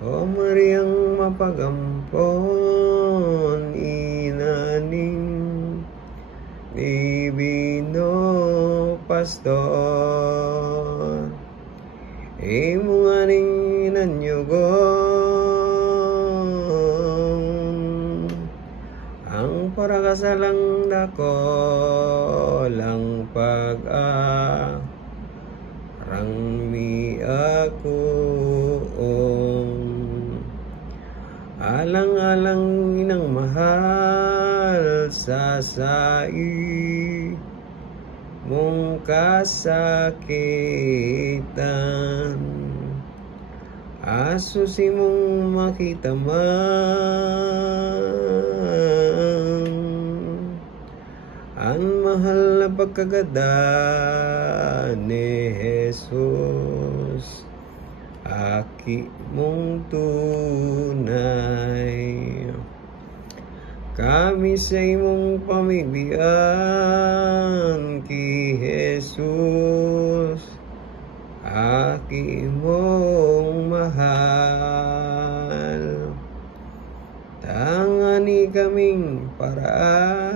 O Mariang mapagampon, inaning Divino Pastor, imong aning inanyugon ang parakasalang dako lang rangmi ako alang-alang inang mahal sa sai mong kasakitan, aso si mong makita man ang mahal na pagkagada ni Jesus, aki mong tunay. Kami sa imong pamigbian ki Jesus, aki mong mahal. Tangani kaming paraan,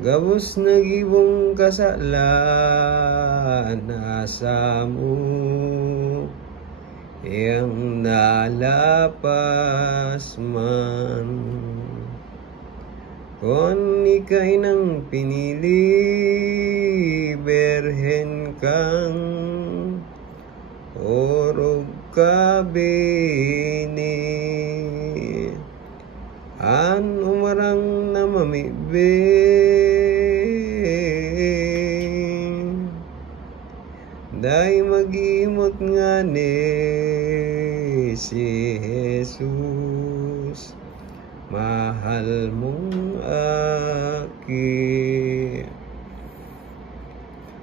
gabos nagibong kasalan nasa mo, yang nalapas man. Kung ika'y nang pinili, berhen kang orog kabini, an umarang na mamibing, day mag-imot nga ni si Jesus, mahal mong aki.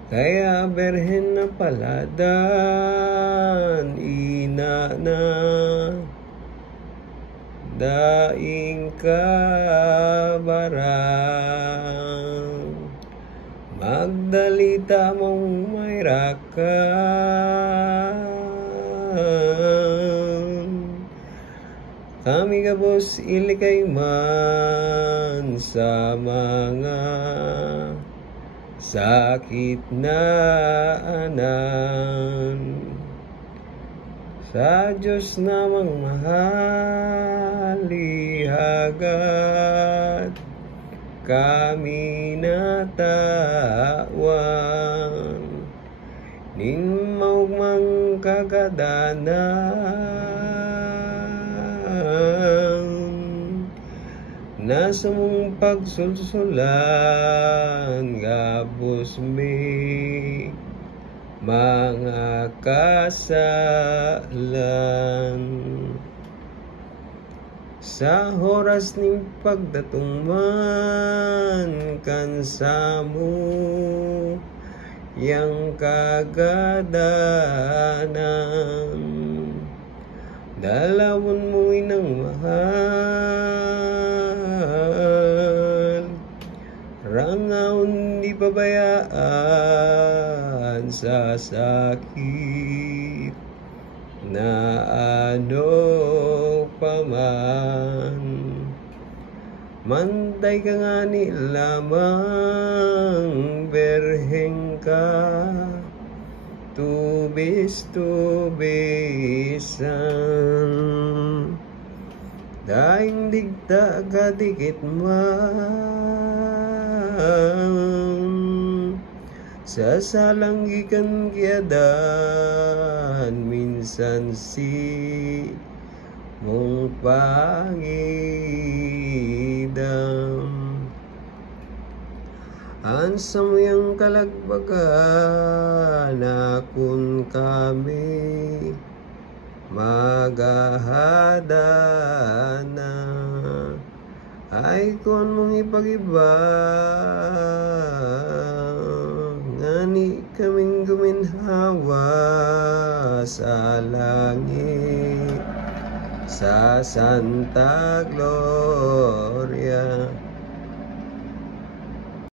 Kaya berhen na paladan, ina na daing kabarang, magdalita mong mayrakan. Kami gabos ilikay man sa mga sakit na anan, sa Diyos namang mahalihagat kami natawan, ning maugmang kagadanan, nasa mong pagsulsulan gabos mi mga kasalan. Sa oras ning pagdatungman kansamo yang kagadanan, dalawon mo inang mahal, rangaon di pabayaan sa sakit na ano paman. Mantay ka nga ni lamang, berheng ka, tubis-tubisan, daing digta kadikit man, sasalanggikan kiadan, minsan si mong pangidam. Ansa mo yung kalagbagan, akon kami maghahadana, ay kon mong ipagiba, ngani kaming guminhawa sa langit, sa Santa Gloria.